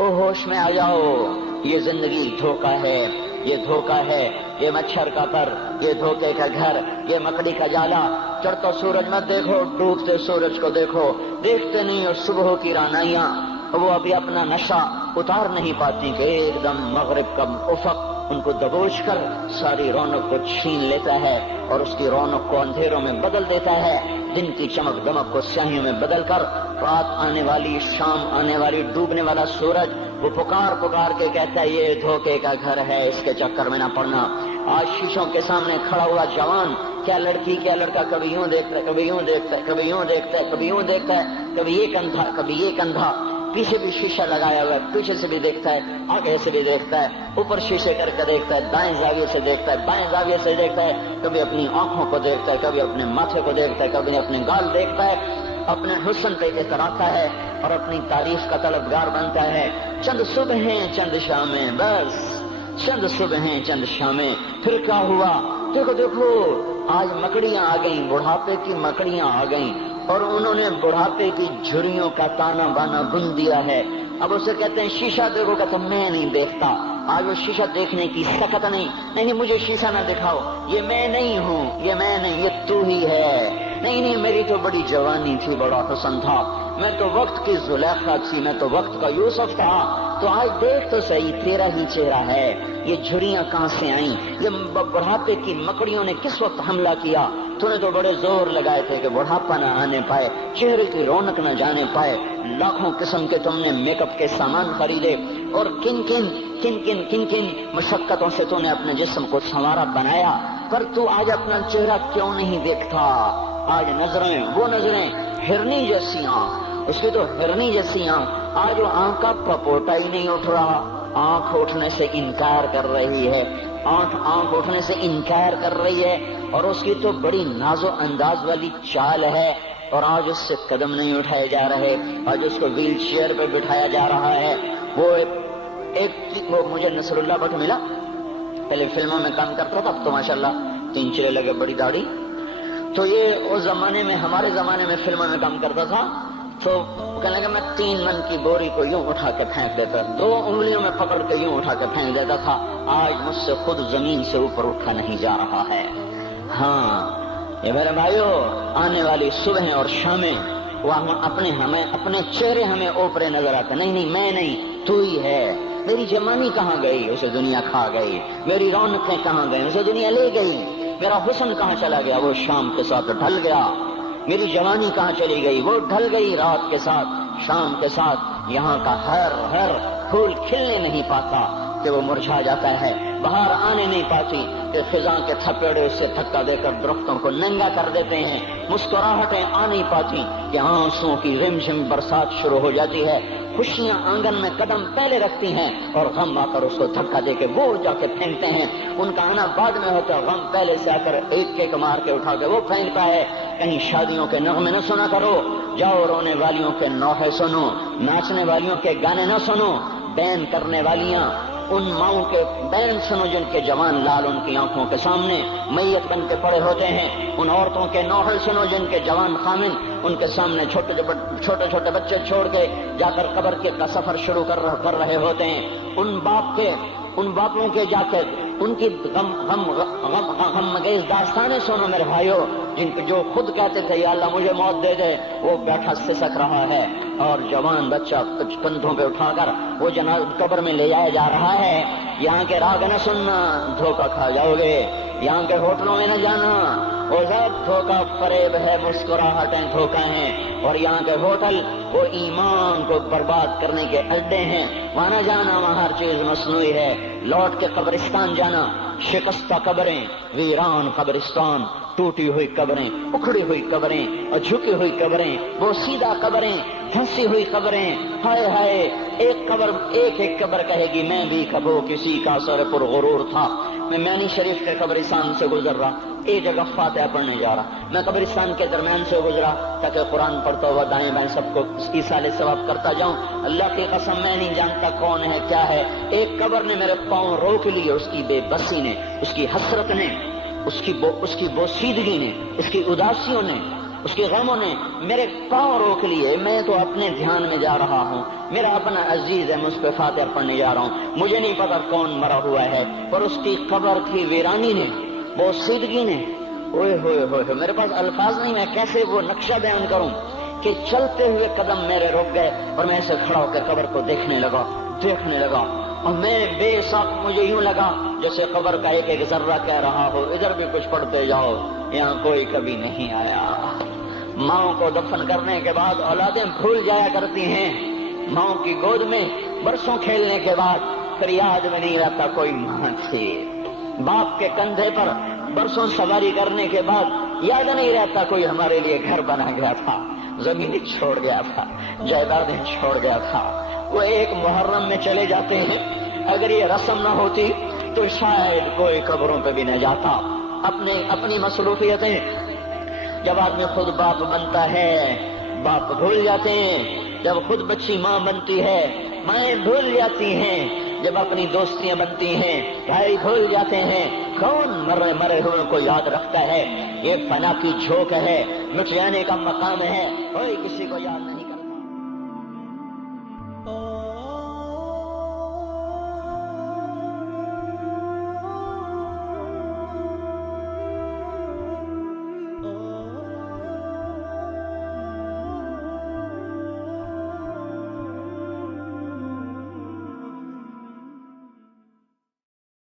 او ہوش میں آ جاؤ، یہ زندگی دھوکہ ہے، یہ دھوکہ ہے، یہ مچھر کا پر، یہ دھوکے کا گھر، یہ مکڑی کا جالا۔ چڑھتا سورج مت دیکھو، ڈوبتے سورج کو دیکھو، دیکھتے نہیں اور صبح کی رانائیاں وہ ابھی اپنا نشہ اتار نہیں پاتی کہ ایک دم مغرب کا افق ان کو دبوچ کر ساری رونق کو چھین لیتا ہے اور اس کی رونق کو اندھیروں میں بدل دیتا ہے، دن کی چمک دمک کو سیاہیوں میں بدل کر رات آنے والی، شام آنے والی، ڈوبنے والا سورج وہ پکار پکار کے کہتا ہے یہ دھوکے کا گھر ہے، اس کے چکر میں نہ پڑنا۔ آج شیشوں کے سامنے کھڑا ہوا جوان کیا لڑکی کیا لڑکا کبھی یوں دیکھتا ہے، کبھی یوں دیکھتا ہے، کبھی یوں دیکھتا ہے، کبھی یوں دیکھتا ہے، کبھی یہ کندھا کبھی یہ کندھا، پیچھے بھی شیشہ لگایا ہوا ہے، پیچھے سے بھی دیکھتا ہے، آگے سے بھی دیکھتا ہے، اوپر شیشے کر کے دیکھتا ہے، دائیں زاویے سے دیکھتا ہے، بائیں زاویے سے دیکھتا ہے، کبھی اپنی آنکھوں کو دیکھتا ہے، کبھی اپنے ماتھے کو دیکھتا ہے، کبھی اپنے گال دیکھتا ہے، اپنے حسن پہ اتراتا ہے اور اپنی تعریف کا طلبگار بنتا ہے۔ چند صبحیں چند شامیں، بس چند صبحیں چند شامیں، پھر کیا ہوا؟ دیکھو دیکھو آج مکڑیاں آ گئیں، بڑھاپے کی مکڑیاں آ گئیں اور انہوں نے بڑھاپے کی جھریوں کا تانا بانا بن دیا ہے۔ اب اسے کہتے ہیں شیشہ دیکھو، کہ تم میں نہیں دیکھتا۔ آج وہ شیشہ دیکھنے کی سکت نہیں مجھے شیشہ نہ دکھاؤ، یہ میں نہیں ہوں، یہ میں نہیں، یہ تو ہی ہے۔ نہیں میری تو بڑی جوانی تھی، بڑا حسن تھا، میں تو وقت کی زلیخا تھی، میں تو وقت کا یوسف تھا۔ تو آج دیکھ تو صحیح، تیرا ہی چہرہ ہے۔ یہ جھریاں کہاں سے آئیں؟ یہ بڑھاپے کی مکڑیوں نے کس وقت حملہ کیا؟ تو نے تو بڑے زور لگائے تھے کہ بڑھاپا نہ آنے پائے، چہرے کی رونق نہ جانے پائے، لاکھوں قسم کے تم نے میک اپ کے سامان خریدے اور کن کن مشقتوں سے تو نے اپنے جسم کو سنوارا بنایا، پر تو آج اپنا چہرہ کیوں نہیں دیکھتا؟ آج نظریں، وہ نظریں ہرنی جیسیاں، اس کی تو ہرنی جیسیاں، آج وہ آنکھ کا پپوٹا ہی نہیں اٹھ رہا، آنکھ اٹھنے سے انکار کر رہی ہے، آنکھ اٹھنے سے انکار کر رہی ہے، اور اس کی تو بڑی ناز و انداز والی چال ہے، اور آج اس سے قدم نہیں اٹھائے جا رہے، آج اس کو ویل چیئر پہ بٹھایا جا رہا ہے۔ وہ مجھے نصر اللہ بٹ ملا، پہلے فلموں میں کام کرتا تھا، اب تو ماشاءاللہ 3 چلے لگے، بڑی داڑھی۔ تو یہ اس زمانے میں، ہمارے زمانے میں فلموں میں کام کرتا تھا، تو کہنے لگا میں 3 من کی بوری کو یوں اٹھا کے پھینک دیتا، 2 انگلیوں میں پکڑ کے یوں اٹھا کے پھینک دیتا تھا، آج مجھ سے خود زمین سے اوپر اٹھا نہیں جا رہا ہے۔ ہاں یہ میرے بھائیو، آنے والی صبح اور شامیں وہ ہمیں اپنے چہرے ہمیں اوپرے نظر آتے، نہیں میں نہیں، تو ہی ہے۔ میری جوانی کہاں گئی؟ اسے دنیا کھا گئی۔ میری رونقیں کہاں گئی؟ اسے دنیا لے گئی۔ میرا حسن کہاں چلا گیا؟ وہ شام کے ساتھ ڈھل گیا۔ میری جوانی کہاں چلی گئی؟ وہ ڈھل گئی رات کے ساتھ، شام کے ساتھ۔ یہاں کا ہر پھول کھلنے نہیں پاتا کہ وہ مرجھا جاتا ہے، بہار آنے نہیں پاتی کہ خزاں کے تھپیڑے سے دھکا دے کر درختوں کو ننگا کر دیتے ہیں، مسکراہٹیں آ نہیں پاتی کہ آنسوؤں کی رمجھم برسات شروع ہو جاتی ہے، خوشیاں آنگن میں قدم پہلے رکھتی ہیں اور غم آ کر اس کو دھکا دے کے وہ جا کے پھینکتے ہیں۔ ان کا آنا بعد میں ہوتا ہے، غم پہلے سے آ کر ایک مار کے اٹھا کے وہ پھینکتا ہے۔ کہیں شادیوں کے نغمے نہ سنا کرو، جاؤ رونے والیوں کے نوحے سنو، ناچنے والیوں کے گانے نہ سنو، بین کرنے والیاں ان ماؤں کے بین سنو جن کے جوان لال ان کی آنکھوں کے سامنے میت بن کے پڑے ہوتے ہیں، ان عورتوں کے نوحے سنو جن کے جوان خامن ان کے سامنے چھوٹے بچے چھوڑ کے جا کر قبر کا سفر شروع کر رہے ہوتے ہیں، ان باپوں کے جا کر ان کی غم گیز داستانیں سنو میرے بھائیو، جو خود کہتے تھے یا اللہ مجھے موت دے دے، وہ بیٹھا سسک رہا ہے، اور جوان بچہ کندھوں پہ اٹھا کر وہ قبر میں لے جایا جا رہا ہے۔ یہاں کے راگ نہ سننا، دھوکہ کھا جاؤ گے، یہاں کے ہوٹلوں میں نہ جانا، وہ سب دھوکہ فریب ہے، مسکراہٹیں دھوکہ ہیں، اور یہاں کے ہوٹل وہ ایمان کو برباد کرنے کے اڈے ہیں، وہاں نہ جانا، وہاں ہر چیز مصنوعی ہے۔ لوٹ کے قبرستان جانا، شکستہ قبریں، ویران قبرستان، ٹوٹی ہوئی قبریں، اکھڑی ہوئی قبریں اور جھکی ہوئی قبریں، وہ سیدھا قبریں، دھنسی ہوئی قبریں، ہائے ہائے، ایک قبر کہے گی میں بھی کبھی کسی کا سر پر غرور تھا۔ میں مینی شریف کے قبرستان سے گزر رہا، ایک جگہ فاتحہ پڑھنے جا رہا، میں قبرستان کے درمیان سے گزرا تاکہ قرآن پڑھتا ہوا دائیں بائیں سب کو ایصال ثواب کرتا جاؤں۔ اللہ کی قسم میں نہیں جانتا کون ہے کیا ہے، ایک قبر نے میرے پاؤں روک لیے، اس کی بے بسی نے، اس کی حسرت نے، اس کی بوسیدگی نے، اس کی اداسیوں نے اس کے غموں نے میرے پاؤں روک لیے. میں تو اپنے دھیان میں جا رہا ہوں, میرا اپنا عزیز ہے, میں اس پہ فاتحہ پڑھنے جا رہا ہوں. مجھے نہیں پتا کون مرا ہوا ہے, پر اس کی قبر کی ویرانی نے, وہ سیدگی نے, اوئے ہوئے ہوئے, میرے پاس الفاظ نہیں, میں کیسے وہ نقشہ بیان کروں کہ چلتے ہوئے قدم میرے رک گئے اور میں ایسے کھڑا ہو کے قبر کو دیکھنے لگا. اور میں بے شک مجھے یوں لگا جیسے قبر کا ایک ایک ذرہ کہہ رہا ہو, ادھر بھی کچھ پڑھتے جاؤ, یہاں کوئی کبھی نہیں آیا. ماؤں کو دفن کرنے کے بعد اولادیں بھول جایا کرتی ہیں. ماؤں کی گود میں برسوں کھیلنے کے بعد پھر یاد میں نہیں رہتا کوئی ماں تھی. باپ کے کندھے پر برسوں سواری کرنے کے بعد یاد نہیں رہتا کوئی ہمارے لیے گھر بنا گیا تھا, زمین چھوڑ گیا تھا, جائیدادیں چھوڑ گیا تھا. وہ ایک محرم میں چلے جاتے ہیں. اگر یہ رسم نہ ہوتی تو شاید کوئی قبروں پہ بھی نہ جاتا. اپنی مصروفیتیں, جب آدمی خود باپ بنتا ہے باپ بھول جاتے ہیں. جب خود بچی ماں بنتی ہے مائیں بھول جاتی ہیں. جب اپنی دوستیاں بنتی ہیں بھائی بھول جاتے ہیں. کون مرے ہوئے کو یاد رکھتا ہے؟ یہ فنا کی جھوک ہے, مٹ جانے کا مقام ہے, کوئی کسی کو یاد نہیں کرتا.